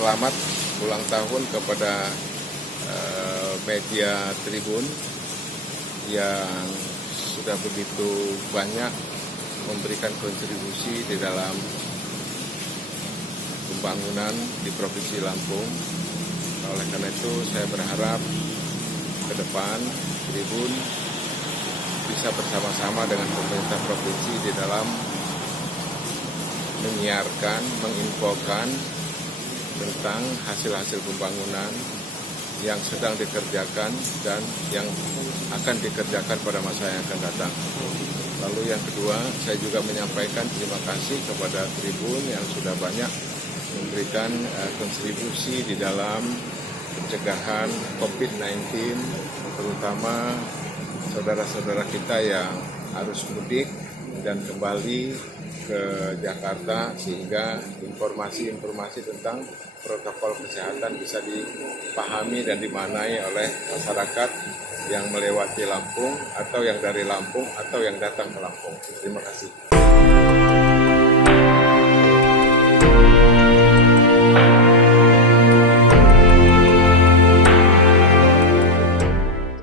selamat ulang tahun kepada media Tribun yang sudah begitu banyak memberikan kontribusi di dalam pembangunan di Provinsi Lampung. Oleh karena itu saya berharap ke depan Tribun bisa bersama-sama dengan pemerintah provinsi di dalam menyiarkan, menginfokan tentang hasil-hasil pembangunan yang sedang dikerjakan dan yang akan dikerjakan pada masa yang akan datang. Lalu yang kedua, saya juga menyampaikan terima kasih kepada Tribun yang sudah banyak memberikan kontribusi di dalam pencegahan COVID-19, terutama saudara-saudara kita yang harus mudik dan kembali ke Jakarta, sehingga informasi-informasi tentang protokol kesehatan bisa dipahami dan dimaknai oleh masyarakat yang melewati Lampung atau yang dari Lampung atau yang datang ke Lampung. Terima kasih.